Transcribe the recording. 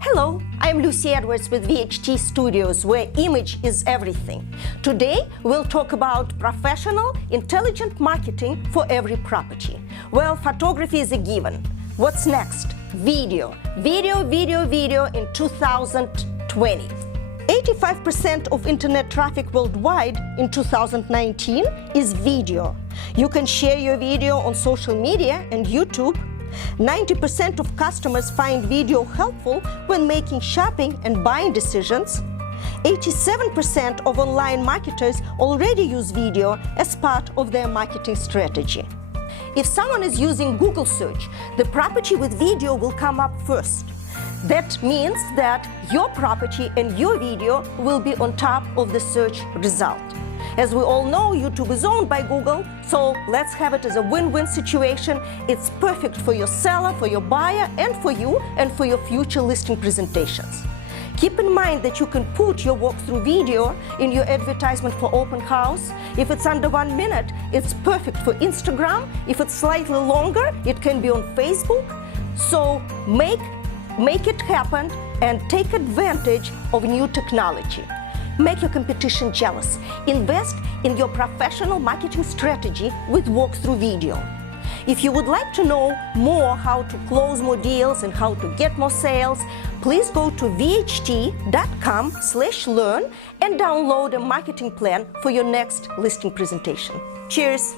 Hello, I'm Lucy Edwards with VHT Studios, where image is everything. Today, we'll talk about professional, intelligent marketing for every property. Well, photography is a given. What's next? Video. Video in 2020. 85% of internet traffic worldwide in 2019 is video. You can share your video on social media and YouTube. 90% of customers find video helpful when making shopping and buying decisions. 87% of online marketers already use video as part of their marketing strategy. If someone is using Google search, the property with video will come up first. That means that your property and your video will be on top of the search result. As we all know, YouTube is owned by Google, so let's have it as a win-win situation. It's perfect for your seller, for your buyer, and for you, and for your future listing presentations. Keep in mind that you can put your walkthrough video in your advertisement for open house. If it's under 1 minute, it's perfect for Instagram. If it's slightly longer, it can be on Facebook. So make it happen and take advantage of new technology. Make your competition jealous. Invest in your professional marketing strategy with walkthrough video. If you would like to know more how to close more deals and how to get more sales, please go to vht.com/learn and download a marketing plan for your next listing presentation. Cheers!